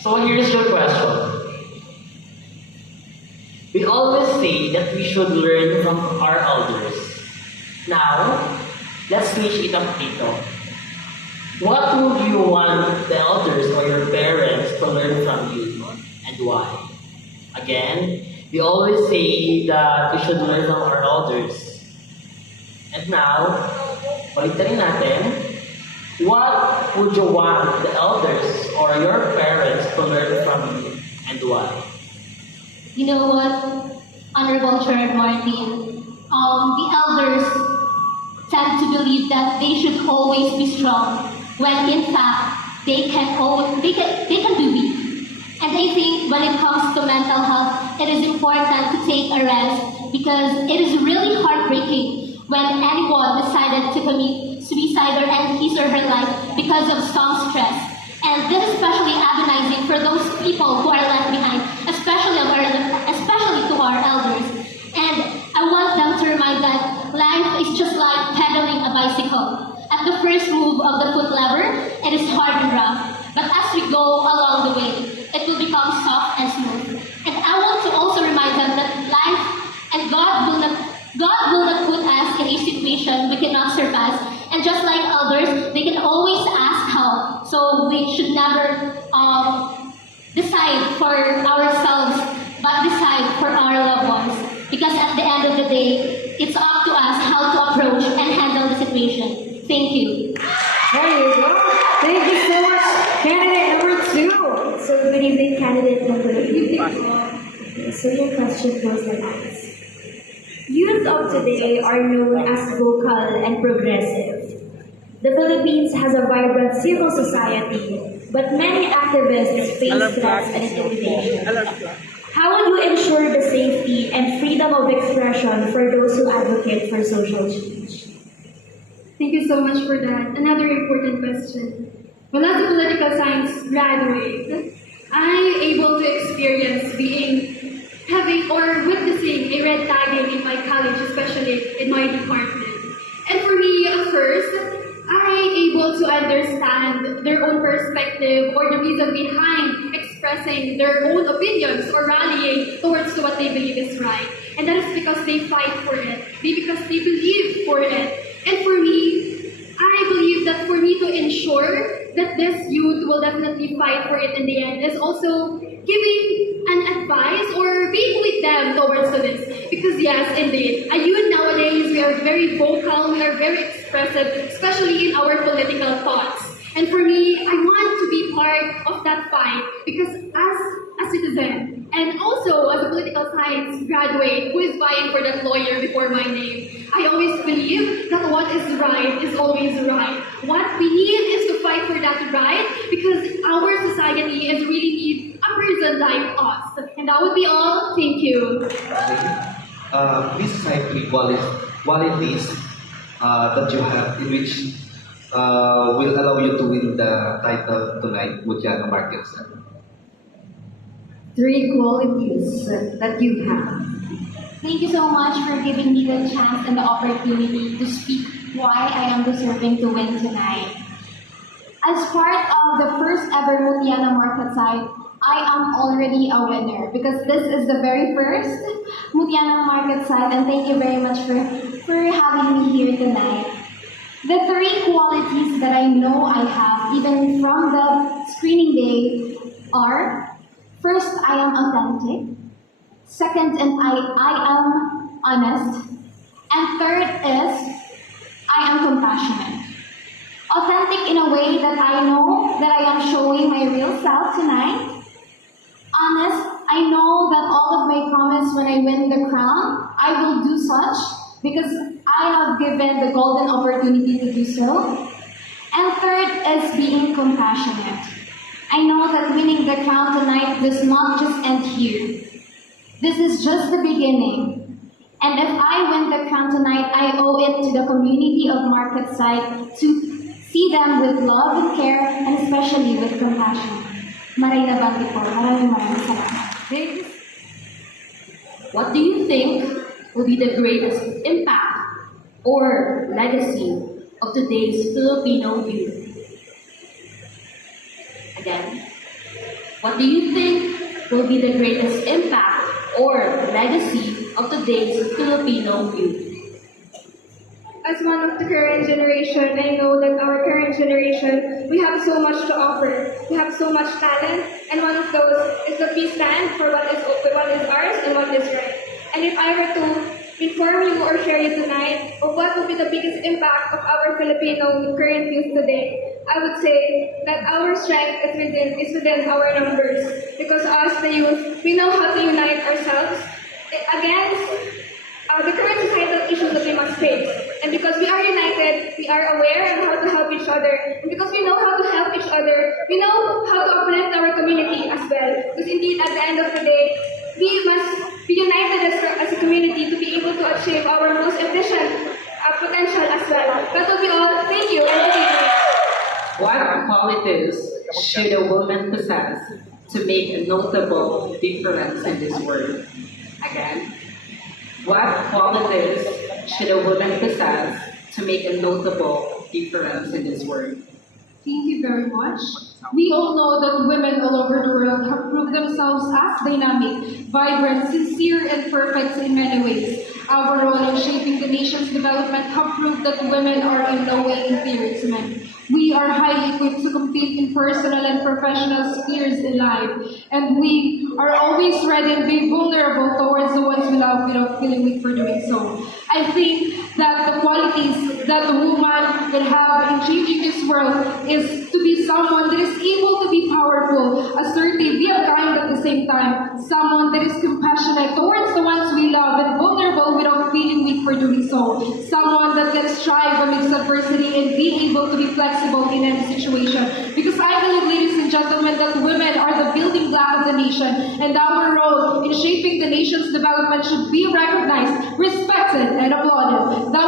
So here's your question. We always say that we should learn from our elders. Now, let's switch it up dito. What would you want the elders or your parents to learn from you and why? Again, we always say that we should learn from our elders. And now, ulitin natin, what would you want the elders or your parents to learn from you and why? You know what, Honorable Chair Martin, the elders tend to believe that they should always be strong when in fact they can be weak. And I think when it comes to mental health, it is important to take a rest because it is really heartbreaking when anyone decided to commit suicide or end his or her life because of some stress. And this is especially agonizing for those people who are left behind, especially to our elders. And I want them to remind that life is just like pedaling a bicycle. At the first move of the foot lever, it is hard and rough. But as we go along the way, it will become soft and smooth. And I want to also remind them that life and God will not put us in a situation we cannot surpass. And just like elders, they can always ask help. So we should never decide for ourselves, but decide for our loved ones. Because at the end of the day, it's up to us how to approach and handle the situation. Thank you. There you go. Thank you so much, candidate number 2. So good evening, candidate number 3. So your question goes like this. Youth of today are known as vocal and progressive. The Philippines has a vibrant civil society, but many activists face threats and intimidation. How will you ensure the safety and freedom of expression for those who advocate for social change? Thank you so much for that. Another important question. Well, as a political science graduate, I'm able to experience having or witnessing a red tagging in my college, especially in my department. And for me, at first, I'm able to understand their own perspective or the reason behind expressing their own opinions or rallying towards what they believe is right. And that is because they fight for it, because they believe for it. And for me, I believe that for me to ensure that this youth will definitely fight for it in the end is also giving an advice or being with them towards this. Because yes, indeed, a youth nowadays, we are very vocal, we are very expressive, especially in our political thoughts. And for me, I want to be part of that fight because as a citizen and also as a political science graduate who is vying for that lawyer before my name, I always believe that what is right is always right. What we need is to fight for that right because our society is really need a person like us. And that would be all. Thank you. These 5 qualities that you have in which will allow you to win the title tonight, Mutiana Market Center. 3 qualities that you have. Thank you so much for giving me the chance and the opportunity to speak why I am deserving to win tonight. As part of the first ever Mutiana Market Site, I am already a winner because this is the very first Mutiana Market Site, and thank you very much for having me here tonight. The 3 qualities that I know I have, even from the screening day, are: first, I am authentic. Second, and I am honest. And third is, I am compassionate. Authentic in a way that I know that I am showing my real self tonight. Honest, I know that all of my promise when I win the crown, I will do such because I have given the golden opportunity to do so. And third is being compassionate. I know that winning the crown tonight does not just end here. This is just the beginning. And if I win the crown tonight, I owe it to the community of Marketside to see them with love and care, and especially with compassion. Maray na bandi po. Maraming salamat. What do you think will be the greatest impact or legacy of today's Filipino youth? Again, what do you think will be the greatest impact or legacy of today's Filipino youth? As one of the current generation, I know that our current generation, we have so much to offer. We have so much talent, and one of those is that we stand for what is ours and what is right. And if I were to inform you or share you tonight of what will be the biggest impact of our Filipino current youth today, I would say that our strength is within our numbers. Because us, the youth, we know how to unite ourselves against the current societal issues that we must face. And because we are united, we are aware on how to help each other. And because we know how to help each other, we know how to uplift our community as well. Because indeed, at the end of the day, we must be united as a community to be able to achieve our most efficient potential as well. That will be all. Thank you. And good evening. What qualities should a woman possess to make a notable difference in this world? Again, what qualities should a woman possess to make a notable difference in this world? Thank you very much. We all know that women all over the world have proved themselves as dynamic, vibrant, sincere, and perfect in many ways. Our role in shaping the nation's development have proved that women are in no way inferior to men. We are highly equipped to compete in personal and professional spheres in life, and we are always ready and be vulnerable towards the ones we love without feeling weak for doing so. I think that the qualities that a woman can have in changing this world is to be someone that is able to be powerful, assertive, yet kind at the same time, someone that is compassionate towards the ones we love and vulnerable without feeling weak for doing so, someone that can strive amidst adversity and be able to be flexible in any situation. Because I believe, ladies and gentlemen, that women are the building block of the nation, and our role in shaping the nation's development should be recognized, respected, and applauded. That